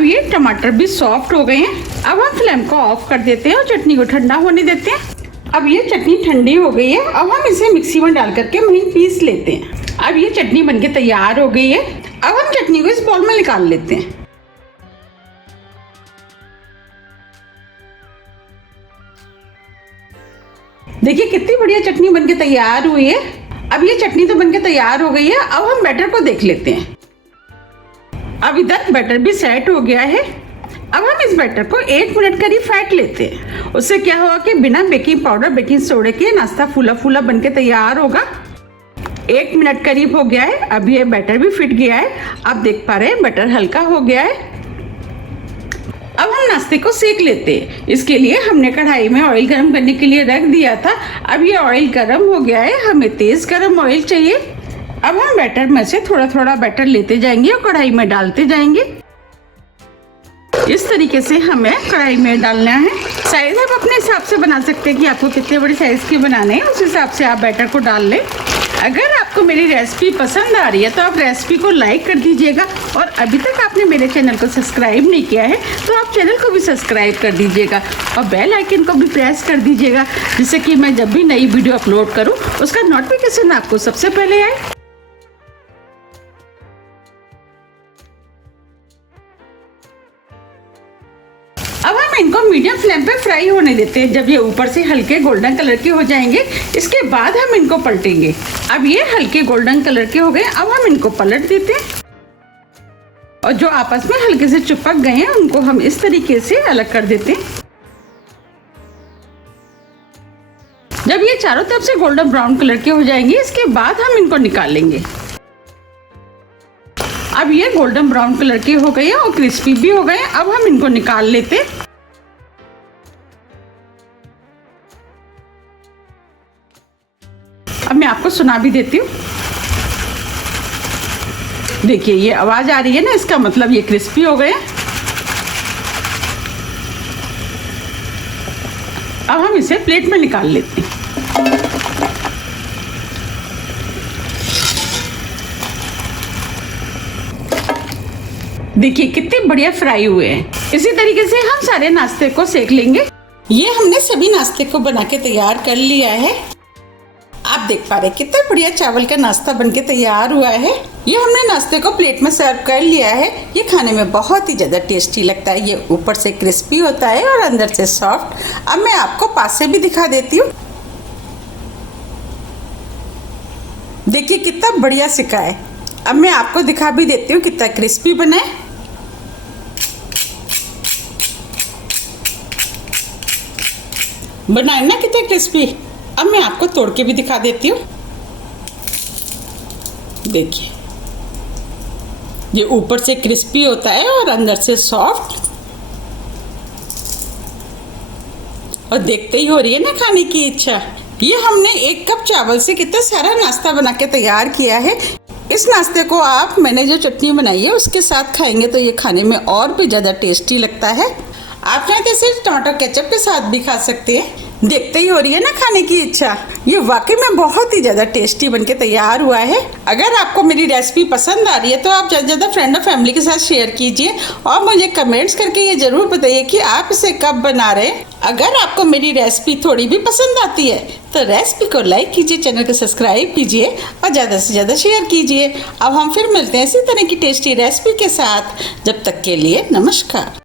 अब ये टमाटर भी सॉफ्ट हो गए हैं। अब हम फ्लेम को ऑफ कर देते हैं और चटनी को ठंडा होने देते हैं। अब ये चटनी ठंडी हो गई है। अब हम इसे मिक्सी में डाल करके महीन पीस लेते हैं। अब ये चटनी बनके तैयार हो गई है। अब हम चटनी को इस बाउल में निकाल लेते हैं। देखिए कितनी बढ़िया चटनी बनके तैयार हुई है। अब ये चटनी तो बनके तैयार हो गई है। अब हम बैटर को देख लेते हैं। अब इधर बैटर भी सेट हो गया है। अब हम इस बैटर को 1 मिनट करीब फेंट लेते हैं। उससे क्या होगा कि बिना बेकिंग पाउडर बेकिंग सोडे के नाश्ता फूला फूला बनके तैयार होगा। 1 मिनट करीब हो गया है। अब ये बैटर भी फिट गया है। आप देख पा रहे हैं बैटर हल्का हो गया है। अब हम नाश्ते को सेक लेते हैं। इसके लिए हमने कढ़ाई में ऑयल गर्म करने के लिए रख दिया था। अब ये ऑयल गर्म हो गया है। हमें तेज गर्म ऑयल चाहिए। अब हम बैटर में से थोड़ा थोड़ा बैटर लेते जाएंगे और कढ़ाई में डालते जाएंगे। इस तरीके से हमें कढ़ाई में डालना है। साइज आप अपने हिसाब से बना सकते हैं कि आपको कितने बड़े साइज के बनाने हैं, उस हिसाब से आप बैटर को डाल लें। अगर आपको मेरी रेसिपी पसंद आ रही है तो आप रेसिपी को लाइक कर दीजिएगा, और अभी तक आपने मेरे चैनल को सब्सक्राइब नहीं किया है तो आप चैनल को भी सब्सक्राइब कर दीजिएगा और बेल आइकन को भी प्रेस कर दीजिएगा, जिससे कि मैं जब भी नई वीडियो अपलोड करूं उसका नोटिफिकेशन आपको सबसे पहले आए। अब हम इनको मीडियम फ्लेम पे फ्राई होने देते हैं। जब ये ऊपर से हल्के गोल्डन कलर के हो जाएंगे इसके बाद हम इनको पलटेंगे। अब ये हल्के गोल्डन कलर के हो गए। अब हम इनको पलट देते हैं और जो आपस में हल्के से चिपक गए हैं उनको हम इस तरीके से अलग कर देते हैं। जब ये चारों तरफ से गोल्डन ब्राउन कलर के हो जाएंगे इसके बाद हम इनको निकालेंगे। अब ये गोल्डन ब्राउन कलर के हो गए हैं और क्रिस्पी भी हो गए हैं। अब हम इनको निकाल लेते हैं। अब मैं आपको सुना भी देती हूँ। देखिए ये आवाज आ रही है ना, इसका मतलब ये क्रिस्पी हो गए हैं। अब हम इसे प्लेट में निकाल लेते हैं। देखिए कितने बढ़िया फ्राई हुए हैं। इसी तरीके से हम सारे नाश्ते को सेक लेंगे। ये हमने सभी नाश्ते को बना के तैयार कर लिया है। आप देख पा रहे हैं कितना बढ़िया चावल का नाश्ता बनके तैयार हुआ है। ये हमने नाश्ते को प्लेट में सर्व कर लिया है। ये खाने में बहुत ही ज़्यादा टेस्टी लगता है। ये ऊपर से क्रिस्पी होता है और अंदर से सॉफ्ट। अब मैं आपको पास से भी दिखा देती हूँ। देखिए कितना बढ़िया सिका है। अब मैं आपको दिखा भी देती हूँ कितना क्रिस्पी बना है। बनाए ना कितना क्रिस्पी। अब मैं आपको तोड़ के भी दिखा देती हूँ। देखिए ये ऊपर से क्रिस्पी होता है और अंदर से सॉफ्ट, और देखते ही हो रही है ना खाने की इच्छा। ये हमने 1 कप चावल से कितना सारा नाश्ता बना के तैयार किया है। इस नाश्ते को आप मैंने जो चटनी बनाई है उसके साथ खाएंगे तो ये खाने में और भी ज़्यादा टेस्टी लगता है। आप चाहे तो इसे टमाटो केचप के साथ भी खा सकते हैं। देखते ही हो रही है ना खाने की इच्छा। ये वाकई में बहुत ही ज़्यादा टेस्टी बनके तैयार हुआ है। अगर आपको मेरी रेसिपी पसंद आ रही है तो आप ज़्यादा से ज़्यादा फ्रेंड और फैमिली के साथ शेयर कीजिए और मुझे कमेंट्स करके ये ज़रूर बताइए कि आप इसे कब बना रहे हैं। अगर आपको मेरी रेसिपी थोड़ी भी पसंद आती है तो रेसिपी को लाइक कीजिए, चैनल को सब्सक्राइब कीजिए और ज़्यादा से ज़्यादा शेयर कीजिए। अब हम फिर मिलते हैं इसी तरह की टेस्टी रेसिपी के साथ। जब तक के लिए नमस्कार।